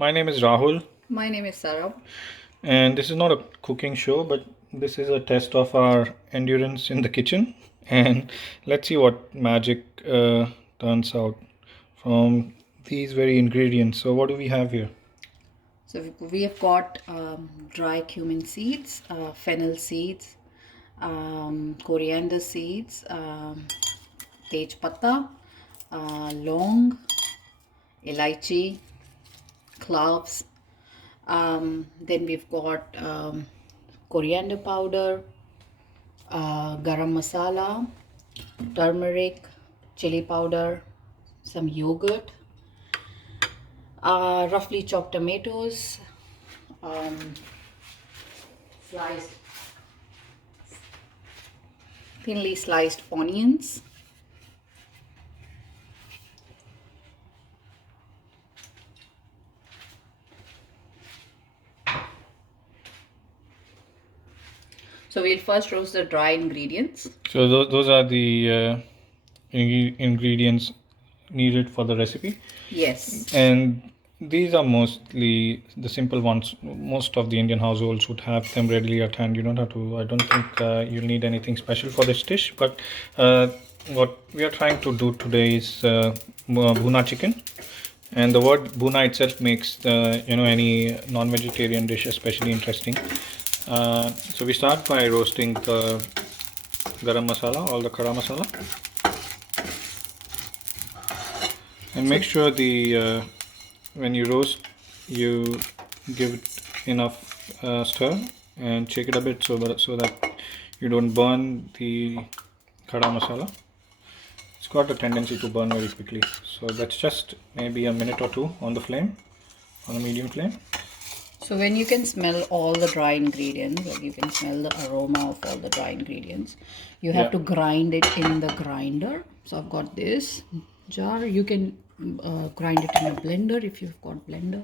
My name is Rahul, My name is Sarah. and this is not a cooking show, but this is a test of our endurance in the kitchen. And let's see what magic turns out from these very ingredients. So, what do we have here? So we have got dry cumin seeds, fennel seeds, coriander seeds, tej pata, long, elaichi, cloves. Then we've got coriander powder, garam masala, turmeric, chili powder, some yogurt, roughly chopped tomatoes, um, sliced, thinly sliced onions. So we'll first roast the dry ingredients. So, those are the ingredients needed for the recipe. Yes. And these are mostly the simple ones. Most of the Indian households would have them readily at hand. You don't have to, I don't think you'll need anything special for this dish. But what we are trying to do today is bhuna chicken. And the word bhuna itself makes any non-vegetarian dish especially interesting. So we start by roasting the garam masala, all the kara masala, and make sure the when you roast, you give it enough stir and shake it a bit so that you don't burn the khada masala. It's got a tendency to burn very quickly, so that's just maybe a minute or two on the flame, on a medium flame. So when you can smell all the dry ingredients, or you can smell the aroma of all the dry ingredients, you have to grind it in the grinder. So I've got this jar. You can grind it in a blender if you've got blender.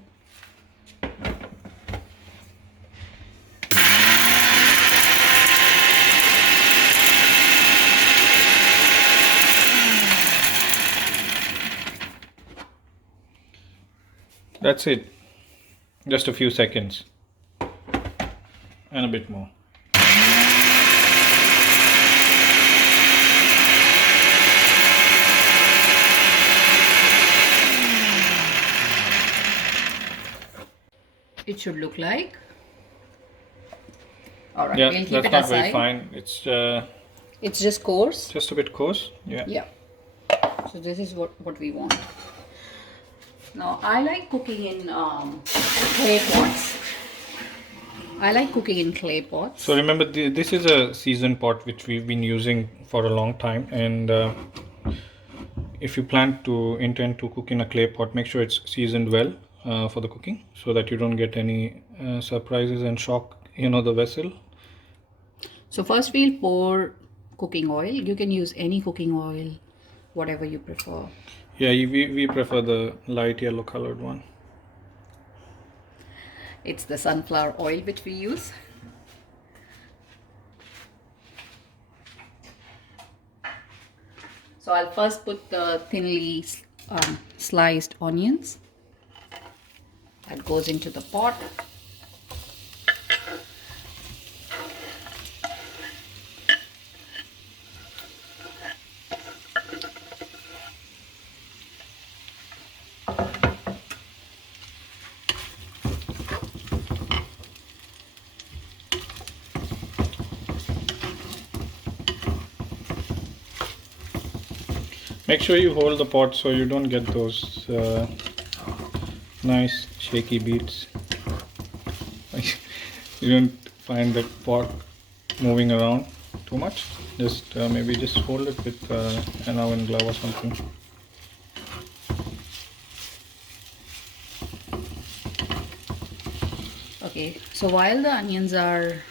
That's it. Just a few seconds and a bit more. It should look like. All right, Yeah, we'll keep that's it not very aside. fine. It's just coarse. Just a bit coarse. Yeah. Yeah. So this is what we want. Now I like cooking in clay pots. I like cooking in clay pots. So remember, this is a seasoned pot which we've been using for a long time, and if you intend to cook in a clay pot, make sure it's seasoned well for the cooking, so that you don't get any surprises and shock, the vessel. So first we'll pour cooking oil. You can use any cooking oil, whatever you prefer. Yeah, we prefer the light yellow colored one. It's the sunflower oil which we use. So I'll first put the thinly sliced onions. That goes into the pot. Make sure you hold the pot so you don't get those nice shaky beats. You don't find the pot moving around too much. Just maybe just hold it with an oven glove or something. Okay, so while the onions are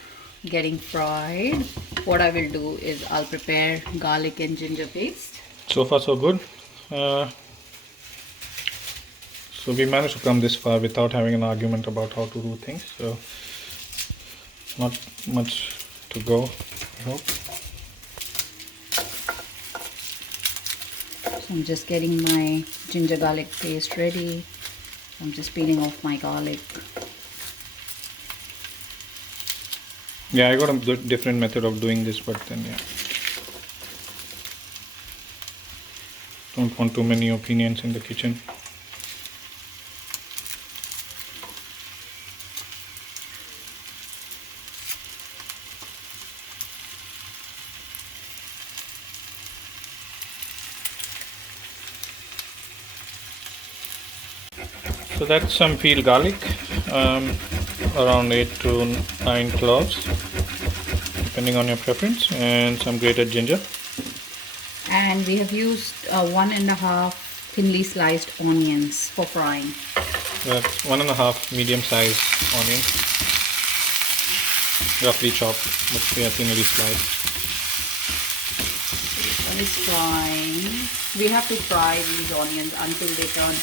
getting fried, what I will do is I'll prepare garlic and ginger paste. So far so good. So we managed to come this far without having an argument about how to do things. So not much to go, I hope. So I'm just getting my ginger garlic paste ready. I'm just peeling off my garlic. Yeah, I got a different method of doing this, but then yeah, don't want too many opinions in the kitchen. So that's some peeled garlic, around 8 to 9 cloves, depending on your preference, and some grated ginger. And we have used 1.5 thinly sliced onions for frying. That's 1.5 medium-sized onions, roughly chopped, but we are thinly sliced. When it's frying, we have to fry these onions until they turn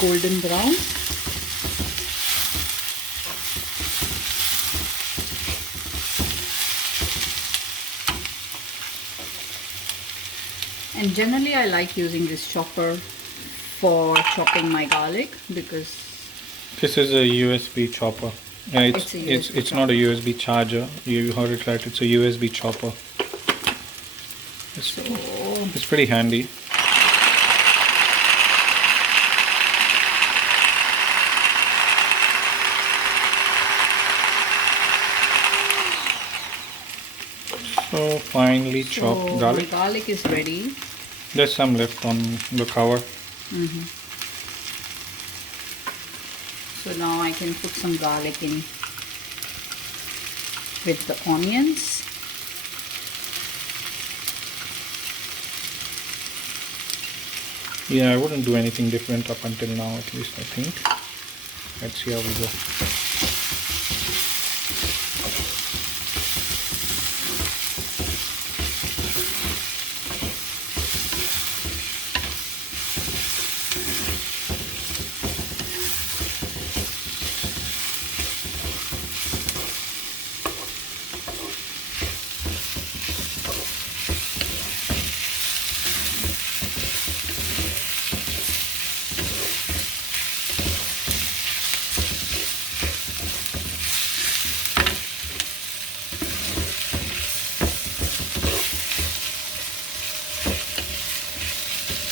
golden brown. And generally I like using this chopper for chopping my garlic because This is a USB chopper. Yeah, It's a USB it's not a USB charger. You heard it right. It's a USB chopper. so It's pretty handy. So finely chopped my garlic. garlic is ready. There's some left on the cover. So now I can put some garlic in with the onions. Yeah, I wouldn't do anything different up until now, at least I think. Let's see how we go.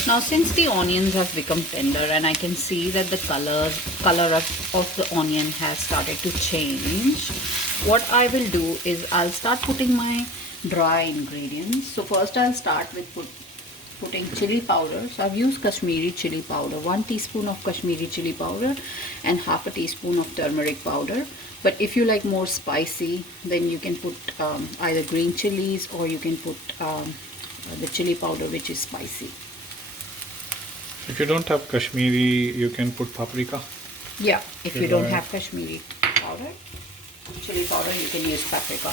Now since the onions have become tender and I can see that the color of the onion has started to change, what I will do is I'll start putting my dry ingredients. So first I'll start with putting chili powder. So I've used Kashmiri chili powder, 1 teaspoon of Kashmiri chili powder and half a teaspoon of turmeric powder. But if you like more spicy, then you can put either green chilies or you can put the chili powder which is spicy. If you don't have Kashmiri, you can put paprika. Yeah, if you don't have Kashmiri powder, chili powder, you can use paprika.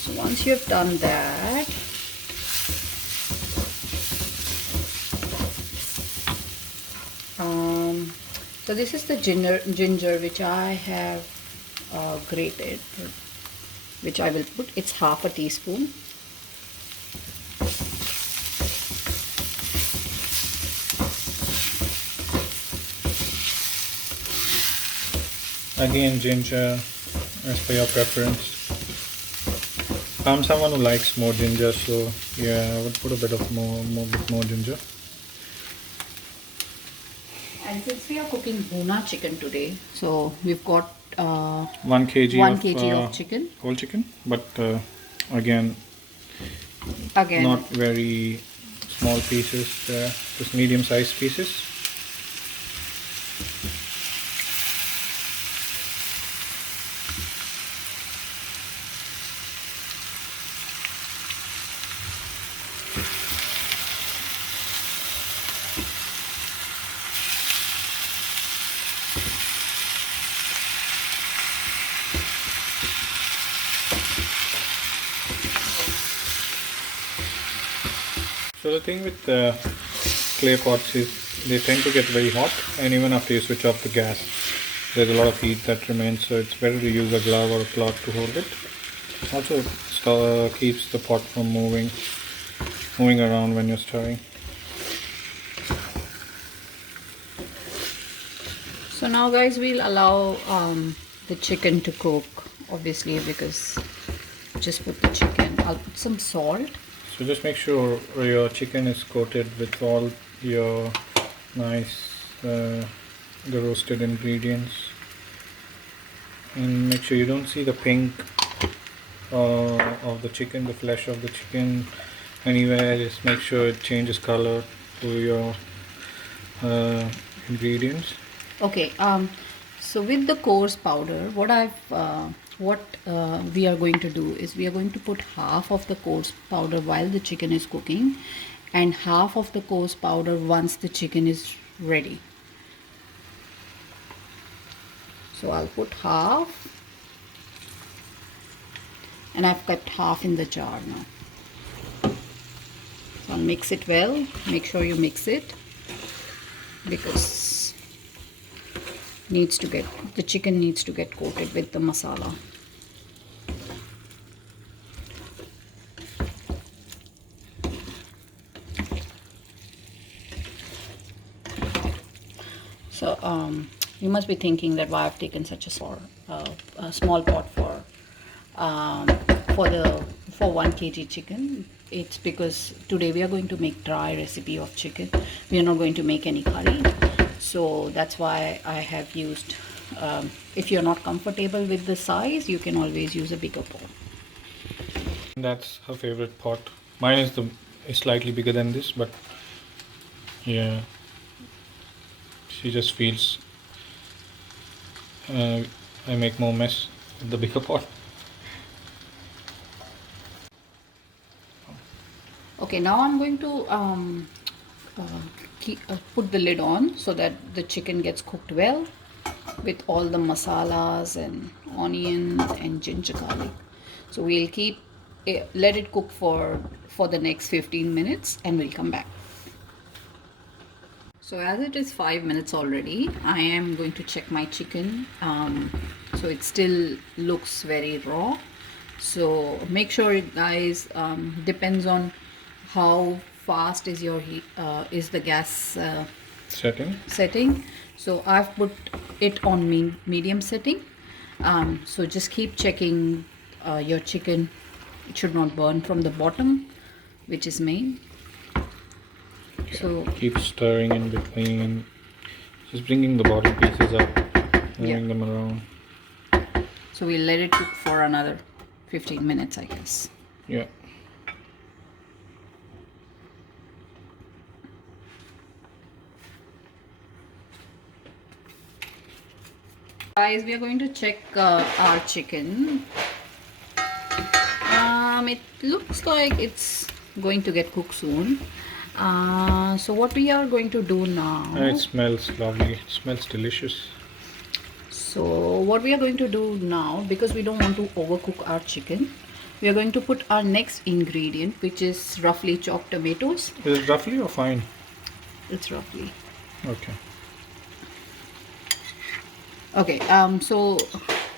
So once you have done that, so this is the ginger which I have grated, which I will put. It's half a teaspoon. Again, ginger as per your preference. I'm someone who likes more ginger, so yeah, I would put a bit of more ginger. And since we are cooking Bhuna chicken today, so we've got 1 kg 1 kg of chicken. Whole chicken, but again, Again, not very small pieces, just medium-sized pieces. So the thing with clay pots is they tend to get very hot, and even after you switch off the gas, there's a lot of heat that remains, so it's better to use a glove or a cloth to hold it. Also, it keeps the pot from moving. moving around when you're stirring. So now guys, we'll allow the chicken to cook, obviously, because just put the chicken. I'll put some salt. So just make sure your chicken is coated with all your nice the roasted ingredients, and make sure you don't see the pink of the chicken, the flesh of the chicken anywhere. Just make sure it changes color to your ingredients. Okay. So with the coarse powder, what we are going to do is we are going to put half of the coarse powder while the chicken is cooking, and half of the coarse powder once the chicken is ready. So I'll put half, and I've kept half in the jar now. So I'll mix it well. Make sure you mix it, because the chicken needs to get coated with the masala. So you must be thinking that why I've taken such a small pot for 1 kg chicken. It's because today we are going to make dry recipe of chicken. We are not going to make any curry, so that's why I have used. If you're not comfortable with the size, you can always use a bigger pot. That's her favorite pot. Mine is slightly bigger than this, but yeah, she just feels I make more mess with the bigger pot. Okay, now I'm going to put the lid on so that the chicken gets cooked well with all the masalas and onions and ginger garlic. So we'll let it cook for the next 15 minutes, and we'll come back. So as it is 5 minutes already, I am going to check my chicken. So it still looks very raw. So make sure, guys, depends on how fast is your heat, is the gas setting. So I've put it on medium setting. So just keep checking your chicken. It should not burn from the bottom, which is main. So keep stirring in between, just bringing the bottom pieces up, moving them around. So we'll let it cook for another 15 minutes, I guess. Yeah. Guys, we are going to check our chicken. It looks like it's going to get cooked soon. So what we are going to do now, it smells lovely, it smells delicious. So what we are going to do now, because we don't want to overcook our chicken, we are going to put our next ingredient, which is roughly chopped tomatoes. Is it roughly or fine? It's roughly. Okay. Okay, so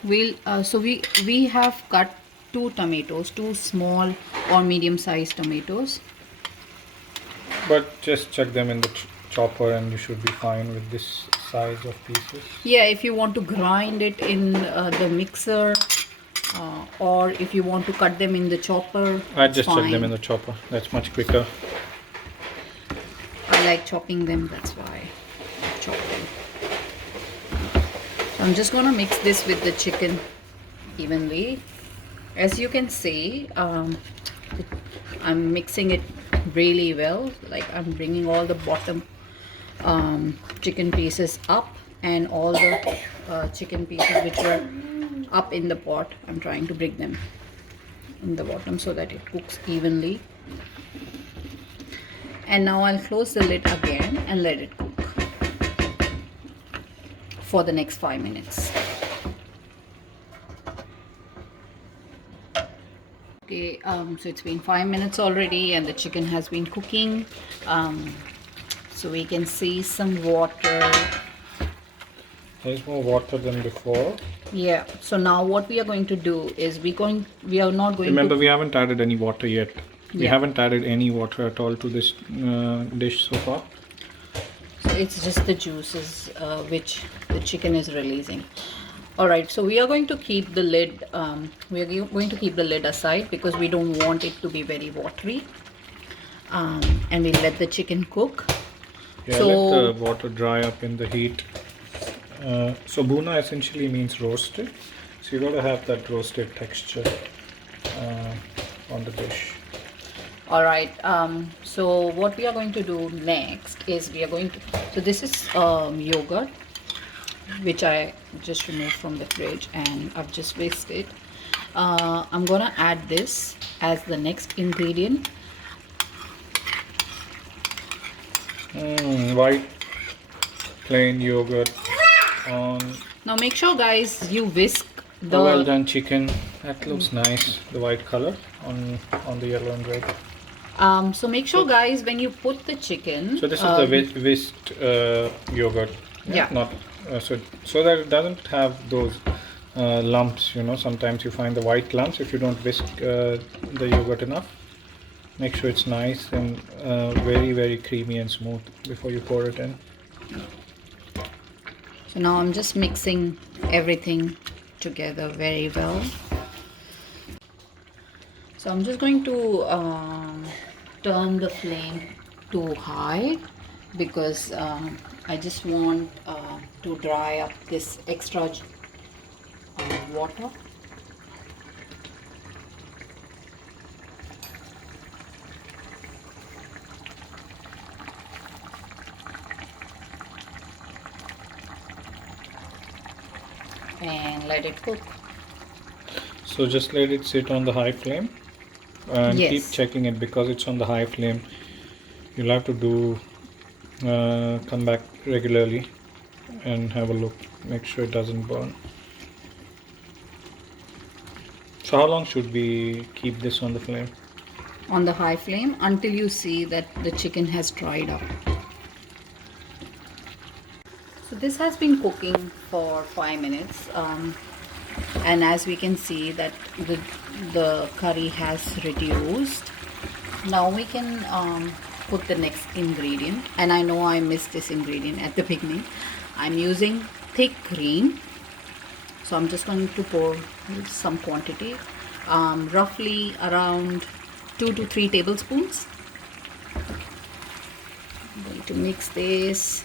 we have cut 2 tomatoes, 2 small or medium sized tomatoes. But just check them in the chopper and you should be fine with this size of pieces. Yeah, if you want to grind it in the mixer, or if you want to cut them in the chopper, I'd just check them in the chopper. That's much quicker. I like chopping them, that's why I chop them. So I'm just gonna mix this with the chicken evenly. As you can see, I'm mixing it really well. Like, I'm bringing all the bottom chicken pieces up, and all the chicken pieces which were up in the pot, I'm trying to bring them in the bottom so that it cooks evenly. And now I'll close the lid again and let it cook for the next 5 minutes. Okay, so it's been 5 minutes already and the chicken has been cooking. So we can see some water. There's more water than before. Yeah, so now what we are going to do is we are not going Remember, to... we haven't added any water yet. We haven't added any water at all to this dish so far. So it's just the juices which the chicken is releasing. All right, so we are going to keep the lid. Going to keep the lid aside because we don't want it to be very watery. And we'll let the chicken cook. Yeah, So let the water dry up in the heat. So bhuna essentially means roasted. So you got to have that roasted texture on the dish. all right. So what we are going to do next is we are going to. So this is yogurt, which I just removed from the fridge and I've just whisked it. I'm gonna add this as the next ingredient. White plain yogurt on. Now make sure, guys, you whisk the. Oh, well done chicken. That looks nice. The white color on the yellow and red. So make sure, guys, when you put the chicken. So this is the whisked yogurt. Yeah. Not so that it doesn't have those lumps. You know, sometimes you find the white lumps if you don't whisk the yogurt enough. Make sure it's nice and very creamy and smooth before you pour it in. So now I'm just mixing everything together very well. So I'm just going to turn the flame to high because I just want to dry up this extra water. And let it cook. So just let it sit on the high flame and Yes. keep checking it because it's on the high flame. You'll have to do come back regularly and have a look. Make sure it doesn't burn. So how long should we keep this on the flame? On the high flame until you see that the chicken has dried up. So this has been cooking for 5 minutes, and as we can see that the curry has reduced. Now we can put the next ingredient, and I know I missed this ingredient at the beginning. I'm using thick cream, so I'm just going to pour some quantity, roughly around 2 to 3 tablespoons. I'm going to mix this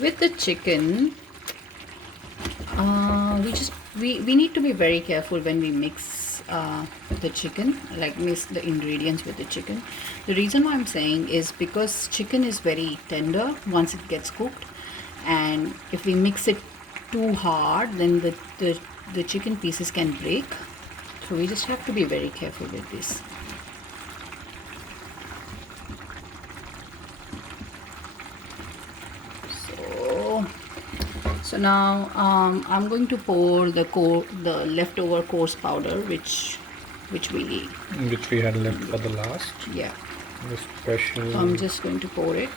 with the chicken. We need to be very careful when we mix the chicken, like mix the ingredients with the chicken. The reason why I'm saying is because chicken is very tender once it gets cooked, and if we mix it too hard, then the chicken pieces can break. So we just have to be very careful with this. So now I'm going to pour the leftover coarse powder, which we had left for the last. Yeah. The special. So I'm just going to pour it.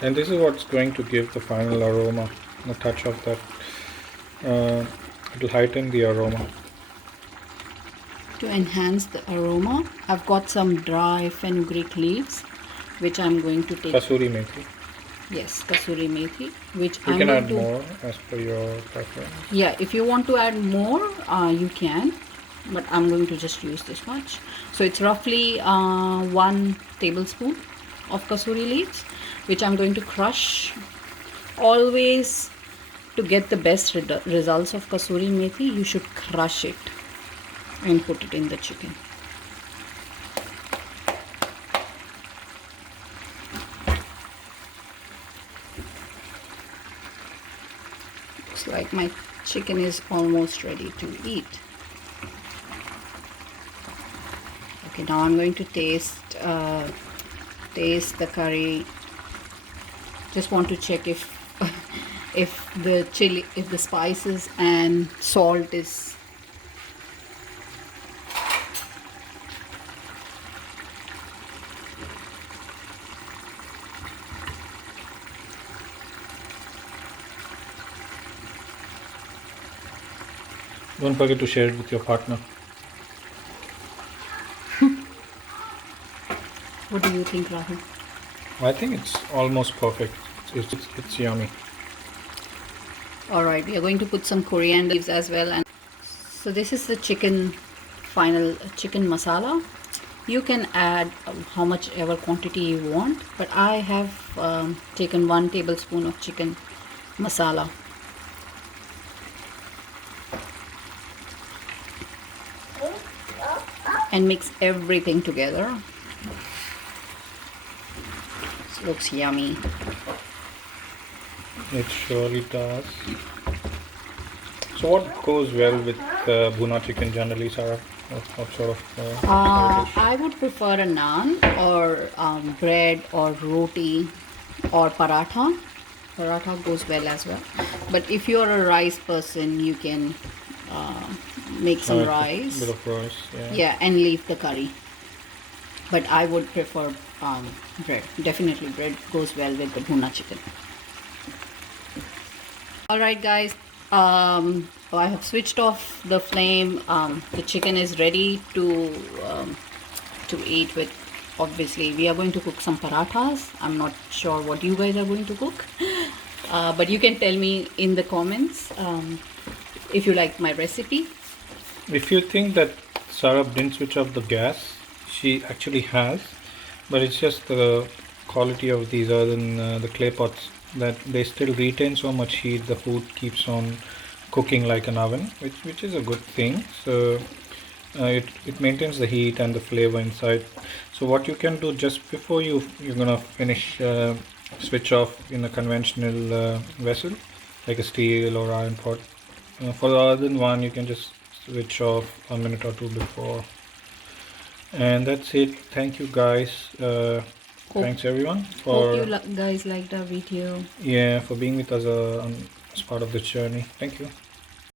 And this is what's going to give the final aroma, a touch of that. It'll heighten the aroma. To enhance the aroma, I've got some dry fenugreek leaves, which I'm going to take. Kasuri methi. Yes, kasuri methi, which You I'm can going add to. more as per your preference. Yeah, if you want to add more, you can, but I'm going to just use this much. So it's roughly 1 tablespoon of kasuri leaves, which I'm going to crush. Always, to get the best results of kasuri methi, you should crush it and put it in the chicken. Looks like my chicken is almost ready to eat. Okay, now I'm going to taste the curry. Just want to check if the spices and salt is. Don't forget to share it with your partner. What do you think, Rahul? I think it's almost perfect. It's yummy. All right, we are going to put some coriander leaves as well. And so this is the final chicken masala. You can add how much ever quantity you want, but I have taken 1 tablespoon of chicken masala. And mix everything together. This looks yummy. It surely does. So what goes well with bhuna chicken generally, Sarah? What sort of side dish? I would prefer a naan or bread or roti or paratha. Paratha goes well as well. But if you're a rice person, you can make some Like a rice. bit of rice, yeah. Yeah, and leave the curry. But I would prefer bread. Definitely bread goes well with the bhuna chicken. Alright guys, I have switched off the flame. The chicken is ready to eat with. Obviously we are going to cook some parathas. I'm not sure what you guys are going to cook, but you can tell me in the comments if you like my recipe. If you think that Sarah didn't switch off the gas, she actually has, but it's just the quality of these earthen the clay pots that they still retain so much heat. The food keeps on cooking like an oven, which is a good thing. So it maintains the heat and the flavor inside. So what you can do just before you're gonna finish, switch off in a conventional vessel like a steel or iron pot. For the earthen one, you can just switch off a minute or two before. And that's it. Thank you guys. Thanks everyone Hope you for guys liked our video. for being with us as part of this journey. Thank you.